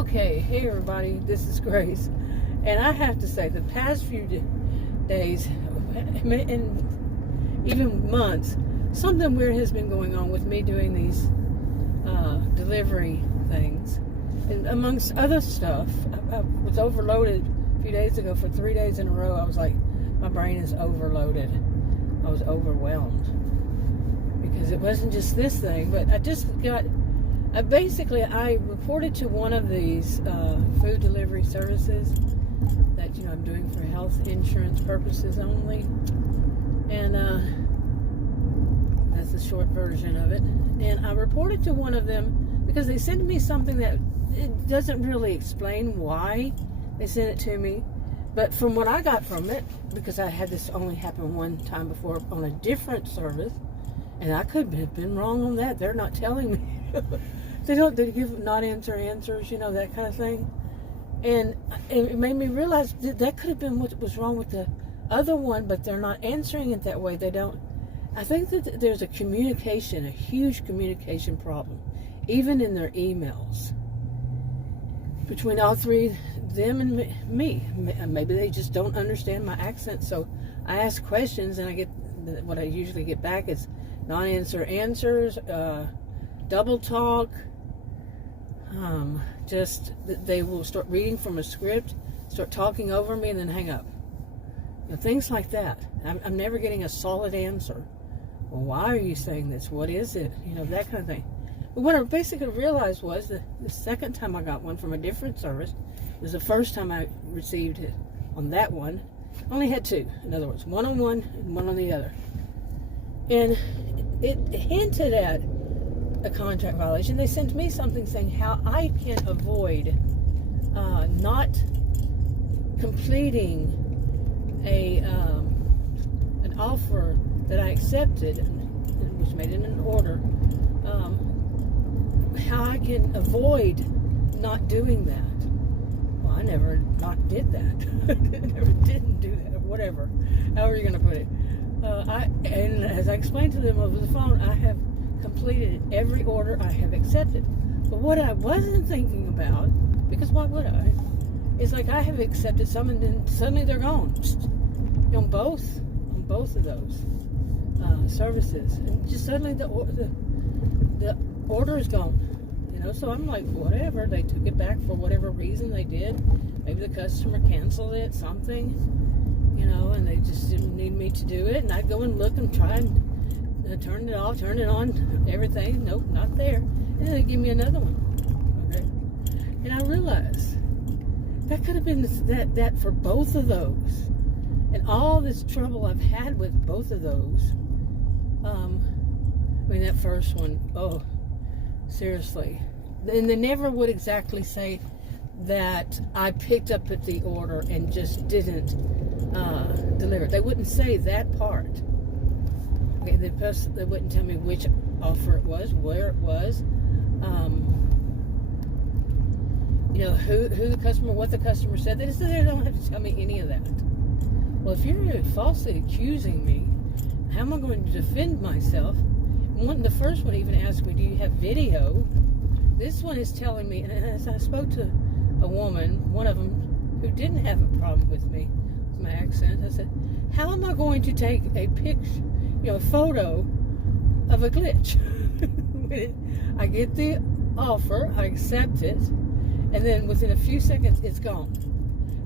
Okay, hey everybody, this is Grace, and I have to say the past few days and even months, something weird has been going on with me doing these delivery things, and amongst other stuff, I was overloaded a few days ago for 3 days in a row. I was like, my brain is overloaded. I was overwhelmed because it wasn't just this thing, but I just got. I reported to one of these food delivery services that I'm doing for health insurance purposes only, and that's the short version of it. And I reported to one of them because they sent me something that it doesn't really explain why they sent it to me, but from what I got from it, because I had this only happen one time before on a different service, and I could have been wrong on that. They're not telling me. They give not answer answers, that kind of thing. And it made me realize that could have been what was wrong with the other one, but they're not answering it that way. They don't. I think that there's a huge communication problem, even in their emails, between all three, them and me. Maybe they just don't understand my accent, so I ask questions and I get what I usually get back is non-answer answers, double talk, just they will start reading from a script, start talking over me, and then hang up. Things like that. I'm never getting a solid answer. Well, why are you saying this? What is it? That kind of thing. But what I basically realized was that the second time I got one from a different service, it was the first time I received it on that one. I only had two. In other words, one on one and one on the other. And it hinted at a contract violation. They sent me something saying how I can avoid not completing an offer that I accepted, which made it an order. How I can avoid not doing that. Well, I never not did that. I never didn't do that. Whatever, however you're going to put it. And as I explained to them over the phone, I have completed every order I have accepted. But what I wasn't thinking about, because why would I? It's like I have accepted some and then suddenly they're gone. On both of those services, and just suddenly the order is gone. So I'm like, whatever. They took it back for whatever reason they did. Maybe the customer canceled it, something, and they just didn't need me to do it. And I'd go and look and try and turn it off, turn it on, everything. Nope, not there. And then they give me another one. Okay, and I realized that could have been that for both of those, and all this trouble I've had with both of those. That first one, oh, seriously. And they never would exactly say that I picked up at the order and just didn't deliver. They wouldn't say that part. Okay, they wouldn't tell me which offer it was, where it was, who the customer, what the customer said. They don't have to tell me any of that. Well, if you're falsely accusing me, how am I going to defend myself? The first one even asked me, do you have video? This one is telling me, and as I spoke to a woman, one of them, who didn't have a problem with me, with my accent, I said, how am I going to take a picture, a photo of a glitch? I get the offer, I accept it, and then within a few seconds, it's gone.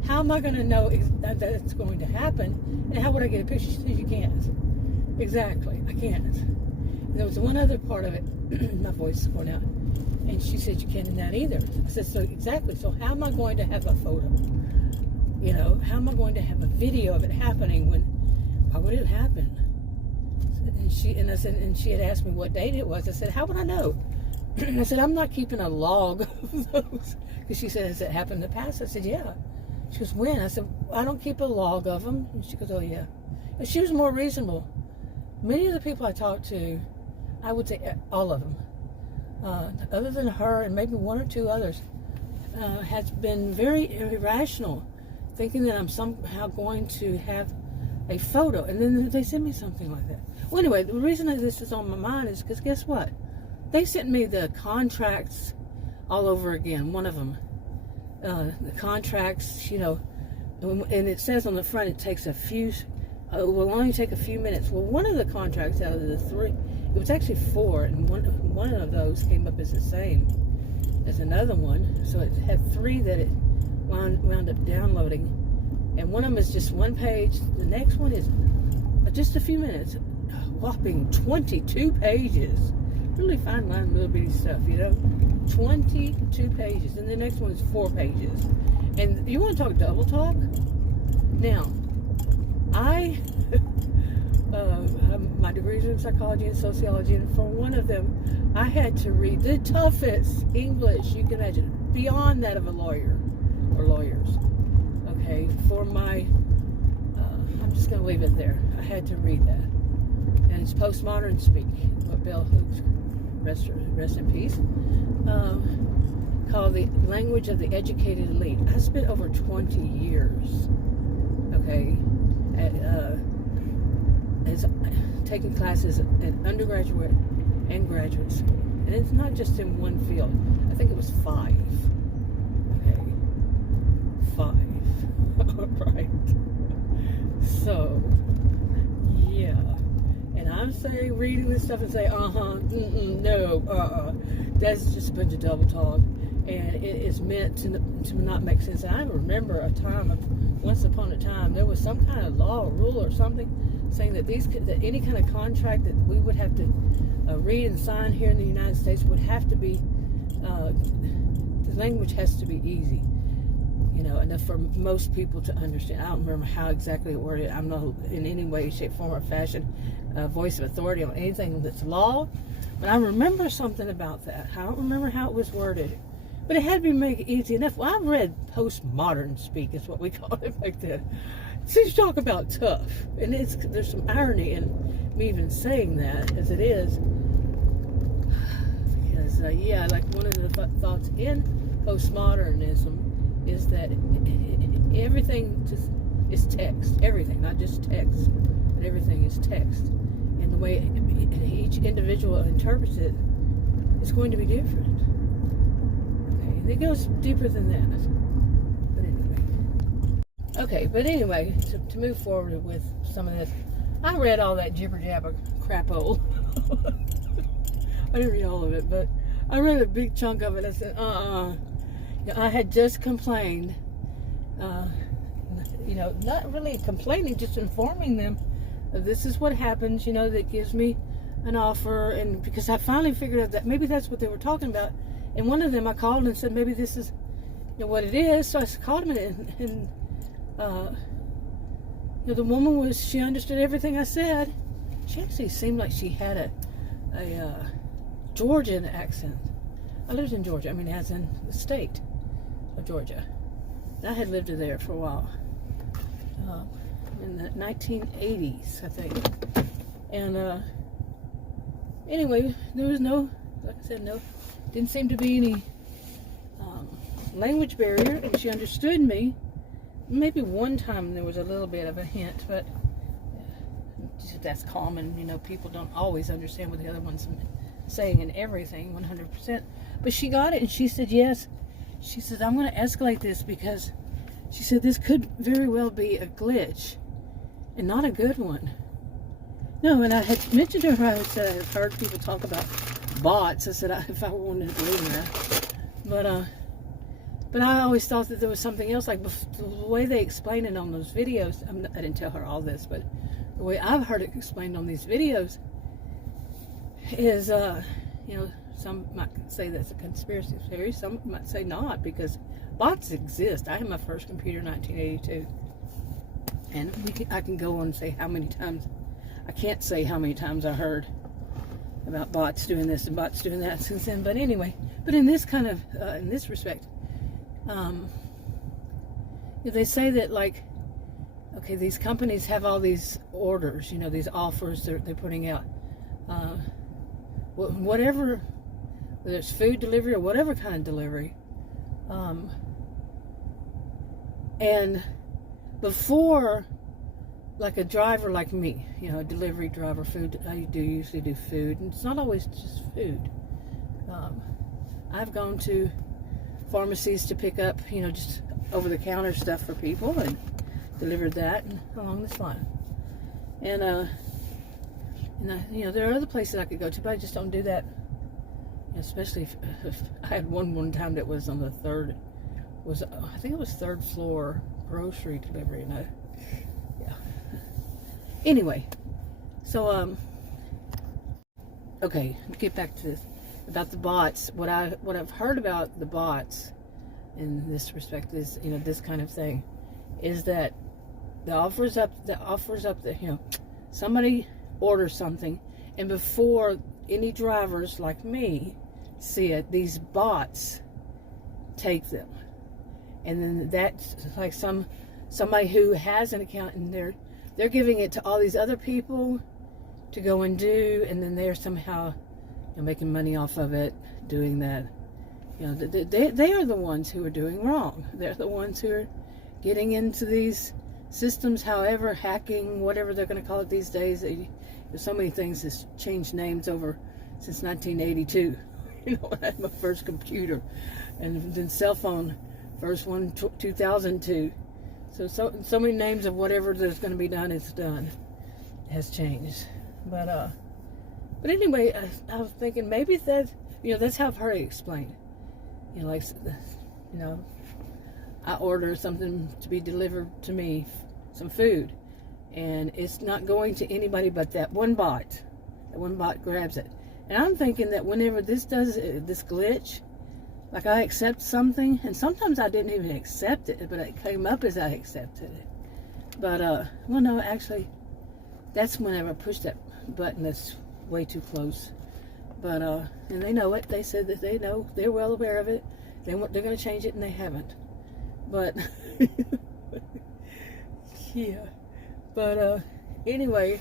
How am I going to know that it's going to happen? And how would I get a picture? She said, you can't. Exactly, I can't. And there was one other part of it, my voice is going out, and she said, you can't in that either. I said, so exactly, so how am I going to have a photo? How am I going to have a video of it happening why would it happen? And she had asked me what date it was. I said, how would I know? I said, I'm not keeping a log of those. Because she said, has it happened in the past? I said, yeah. She goes, when? I said, I don't keep a log of them. And she goes, oh yeah. And she was more reasonable. Many of the people I talked to, I would say all of them, other than her and maybe one or two others, has been very irrational, thinking that I'm somehow going to have a photo, and then they send me something like that. Well, anyway, the reason that this is on my mind is because guess what? They sent me the contracts all over again, one of them. the contracts, and it says on the front it takes will only take a few minutes. Well, one of the contracts out of the 3, it was actually 4, and one of those came up as the same as another one. So it had 3 that it wound up downloading, and one of them is just 1 page. The next one is just a few minutes, a whopping 22 pages. Really fine line, little bitty stuff, 22 pages, and the next one is 4 pages. And you want to talk double talk? Now, my degrees are in psychology and sociology, and for one of them, I had to read the toughest English you can imagine, beyond that of a lawyer or lawyers. Okay, for my, I'm just going to leave it there. I had to read that, and it's postmodern speak. What Bell Hooks, rest in peace, called the language of the educated elite. I spent over 20 years, okay, as taking classes at undergraduate and graduate school, and it's not just in one field. I think it was 5. Okay, 5. Right. So, yeah. And I'm saying, reading this stuff and say, no, that's just a bunch of double talk, and it is meant to not make sense. And I remember a time, once upon a time, there was some kind of law or rule or something saying that that any kind of contract that we would have to read and sign here in the United States would have to be, the language has to be easy, enough for most people to understand. I don't remember how exactly it worded. I'm not in any way, shape, form, or fashion voice of authority on anything that's law, but I remember something about that. I don't remember how it was worded, but it had to be made easy enough. Well, I read postmodern speak, is what we called it back then. So you talk about tough, and there's some irony in me even saying that, as it is, because like one of the thoughts in postmodernism is that everything is text. Everything, not just text, but everything is text. And the way each individual interprets it is going to be different. Okay, and it goes deeper than that. But anyway, to move forward with some of this, I read all that jibber jabber crapo. I didn't read all of it, but I read a big chunk of it. I said, I had just complained, not really complaining, just informing them that this is what happens, that gives me an offer. And because I finally figured out that maybe that's what they were talking about. And one of them, I called and said, maybe this is what it is. So I called him and the woman she understood everything I said. She actually seemed like she had a Georgian accent. I lived in Georgia, as in the state of Georgia. And I had lived there for a while, in the 1980s, I think. And anyway, there was like I said, didn't seem to be any language barrier, and she understood me. Maybe one time there was a little bit of a hint, but that's common. People don't always understand what the other one's saying and everything 100%. But she got it, and she said yes. She said, I'm going to escalate this because she said this could very well be a glitch and not a good one. No, and I had mentioned to her, I said I have heard people talk about bots. I said if I wanted to believe in that. But I always thought that there was something else, like the way they explain it on those videos. I didn't tell her all this, but the way I've heard it explained on these videos is, some might say that's a conspiracy theory. Some might say not, because bots exist. I had my first computer in 1982, and I can go on and say how many times. I can't say how many times I heard about bots doing this and bots doing that since then. But anyway, in this kind of in this respect. They say that, these companies have all these orders, these offers they're putting out, whatever, whether it's food delivery or whatever kind of delivery, and before, like a driver like me, a delivery driver, food, I usually do food, and it's not always just food. I've gone to pharmacies to pick up, just over-the-counter stuff for people, and delivered that and along this line. And there are other places I could go to, but I just don't do that. Especially if I had one time that was on the I think it was third floor grocery delivery. Yeah. Anyway, so okay, get back to this about the bots. What I've heard about the bots in this respect is, this kind of thing, is that the offers up somebody orders something, and before any drivers like me see it, these bots take them, and then that's like somebody who has an account, and they're giving it to all these other people to go and do, and then they're somehow making money off of it, doing that. They are the ones who are doing wrong. They're the ones who are getting into these systems, however, hacking, whatever they're going to call it these days. There's so many things that's changed names over since 1982. When I had my first computer, and then cell phone, first one 2002. So many names of whatever there's going to be done is done, has changed. But anyway, I was thinking maybe that's how I've heard it explained. I order something to be delivered to me, some food, and it's not going to anybody but that one bot. That one bot grabs it. And I'm thinking that whenever this does this glitch, like I accept something, and sometimes I didn't even accept it, but it came up as I accepted it. But, well, no, actually, that's whenever I push that button that's way too close. But, and they know it. They said that they know. They're well aware of it. They're going to change it, and they haven't. But, yeah. But, anyway,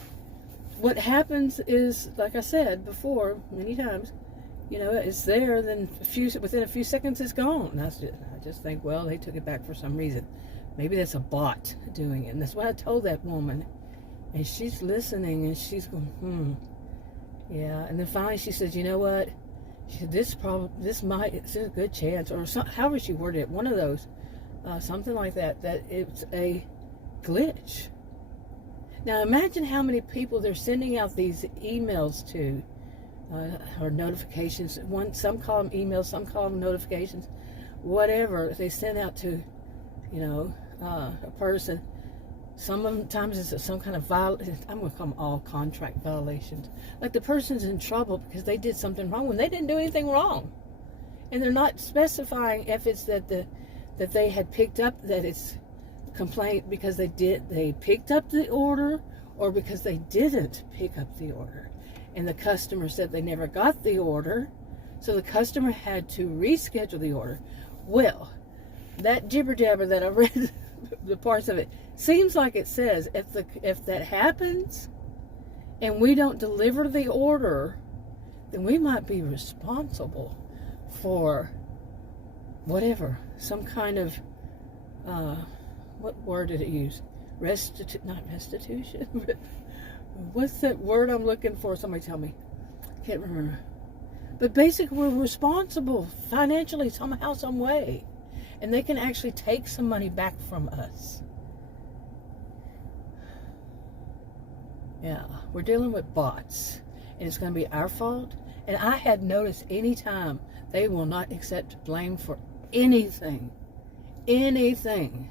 what happens is, like I said before, many times, it's there, then within a few seconds it's gone. I just think, well, they took it back for some reason. Maybe that's a bot doing it. And that's what I told that woman. And she's listening, and she's going, yeah. And then finally she says, you know what? She said, it's a good chance, or however she worded it, one of those, something like that it's a glitch. Now imagine how many people they're sending out these emails to, or notifications. Some call them emails, some call them notifications, whatever they send out to, a person. Sometimes it's some kind of violation. I'm going to call them all contract violations. Like the person's in trouble because they did something wrong when they didn't do anything wrong, and they're not specifying if it's that they had picked up, that it's complaint because they picked up the order, or because they didn't pick up the order, and the customer said they never got the order, so the customer had to reschedule the order. Well, that jibber jabber that I read the parts of it seems like it says if that happens and we don't deliver the order, then we might be responsible for whatever, some kind of what word did it use? Not restitution. What's that word I'm looking for? Somebody tell me. Can't remember. But basically, we're responsible financially somehow, some way. And they can actually take some money back from us. Yeah, we're dealing with bots. And it's going to be our fault. And I had noticed any time they will not accept blame for anything. Anything.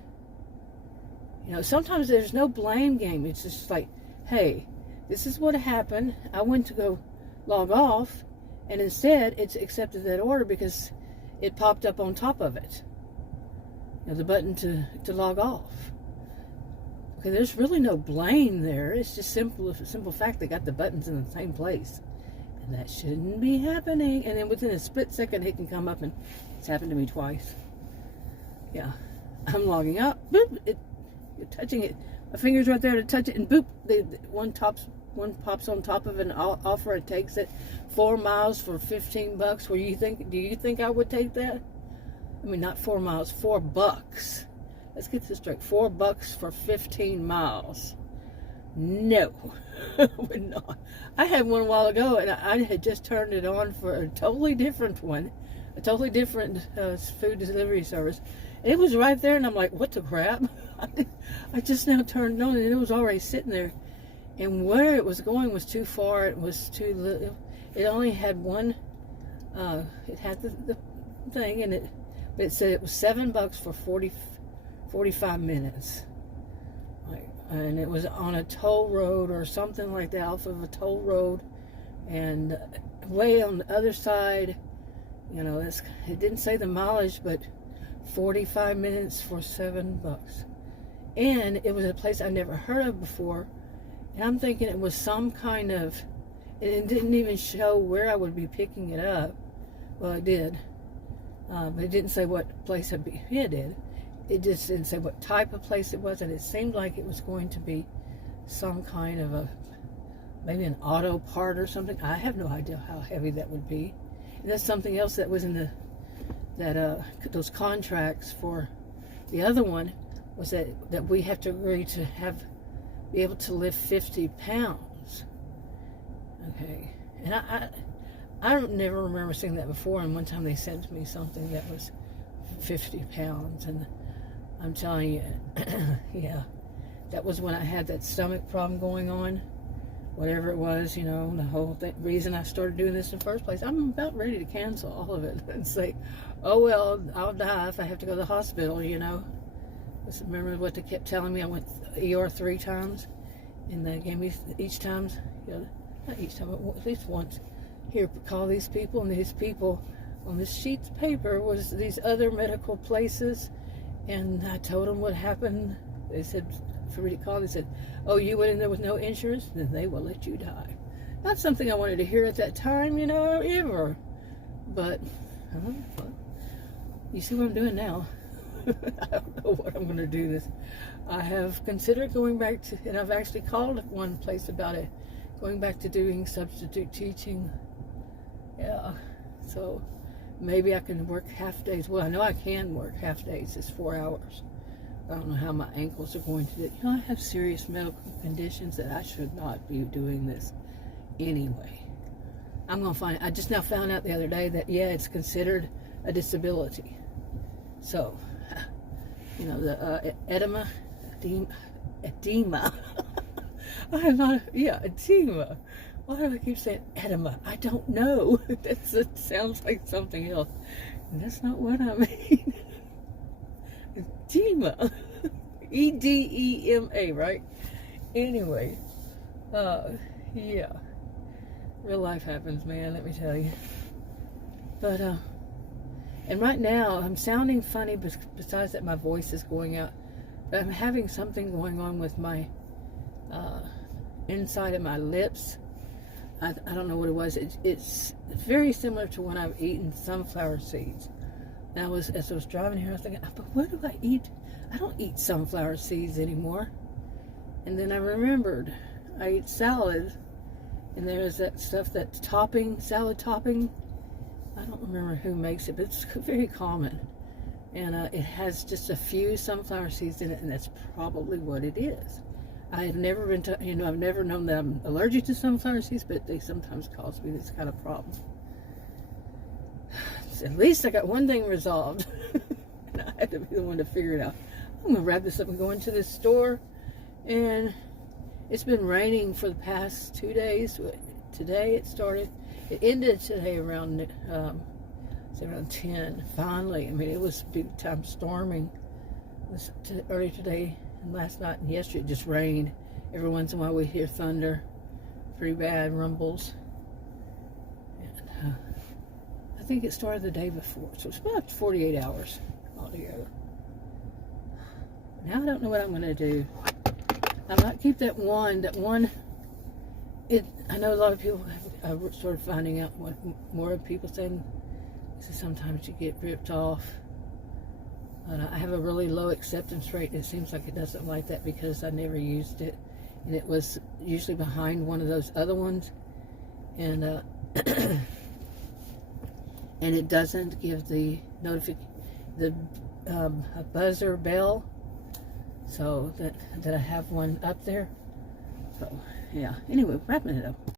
Sometimes there's no blame game. It's just like, hey, this is what happened. I went to go log off, and instead it's accepted that order because it popped up on top of it. The button to log off. Okay, there's really no blame there. It's just simple fact they got the buttons in the same place. And that shouldn't be happening. And then within a split second it can come up, and it's happened to me twice. Yeah. I'm logging up. Boop. You're touching it. My finger's right there to touch it, and boop. One pops on top of an offer. It takes it 4 miles for $15. Do you think I would take that? I mean, not 4 miles, $4. Let's get this straight. $4 for 15 miles. No, I would not. I had one a while ago, and I had just turned it on for a totally different one. a totally different food delivery service. And it was right there, and I'm like, what the crap? I just now turned it on, and it was already sitting there. And where it was going was too far. It was too little. It only had one. It had the thing, but it said it was $7 for 45 minutes. And it was on a toll road or something like that, off of a toll road, and way on the other side. You know, it didn't say the mileage, but 45 minutes for $7. And it was a place I never heard of before. And I'm thinking it was some kind of, it didn't even show where I would be picking it up. Well, it did. But it didn't say what place I'd be. Yeah, it did. It just didn't say what type of place it was. And it seemed like it was going to be some kind of maybe an auto part or something. I have no idea how heavy that would be. And that's something else that was in those contracts for the other one, was that we have to agree to be able to lift 50 pounds. Okay. And I don't never remember seeing that before. And one time they sent me something that was 50 pounds. And I'm telling you, yeah, that was when I had that stomach problem going on. Whatever it was, you know, the whole reason I started doing this in the first place. I'm about ready to cancel all of it and say, oh, well, I'll die if I have to go to the hospital, you know. Just remember what they kept telling me. I went ER 3 times, and they gave me each time, you know, not each time, but at least once. Here, call these people, and these people on this sheet of paper was these other medical places, and I told them what happened. They said, for me to call, they said, oh, you went in there with no insurance? Then they will let you die. Not something I wanted to hear at that time, you know, ever. But, you see what I'm doing now. I don't know what I'm going to do this. I have considered going back to, and I've actually called one place about it, going back to doing substitute teaching. Yeah, so maybe I can work half days. Well, I know I can work half days. It's 4 hours. I don't know how my ankles are going to do. You know, I have serious medical conditions that I should not be doing this anyway. I'm going to find, I just now found out the other day that, yeah, it's considered a disability. So, you know, the edema. I have not, yeah, edema. Why do I keep saying edema? I don't know. It sounds like something else. And that's not what I mean. Edema. E-D-E-M-A, right? Anyway, yeah. Real life happens, man, let me tell you. But, and right now, I'm sounding funny, besides that my voice is going out. But I'm having something going on with my, inside of my lips. I don't know what it was. It's very similar to when I've eaten sunflower seeds. And as I was driving here, I was thinking, but what do I eat? I don't eat sunflower seeds anymore. And then I remembered, I eat salad, and there's that stuff that's topping, salad topping. I don't remember who makes it, but it's very common. And it has just a few sunflower seeds in it, and that's probably what it is. I have never been I've never known that I'm allergic to sunflower seeds, but they sometimes cause me this kind of problem. So at least I got one thing resolved. And I had to be the one to figure it out. I'm going to wrap this up and go into this store. And it's been raining for the past 2 days. Today it started. It ended today around 10. Finally, I mean, it was big time storming. It was early today and last night and yesterday. It just rained. Every once in a while we hear thunder, pretty bad rumbles. And I think it started the day before, so it's about 48 hours altogether. Now I don't know what I'm going to do. I might keep that one. I know a lot of people have started finding out what more people saying. So sometimes you get ripped off. I have a really low acceptance rate. It seems like it doesn't like that because I never used it, and it was usually behind one of those other ones, and and it doesn't give the buzzer bell, so that I have one up there. So yeah. Anyway, wrapping it up.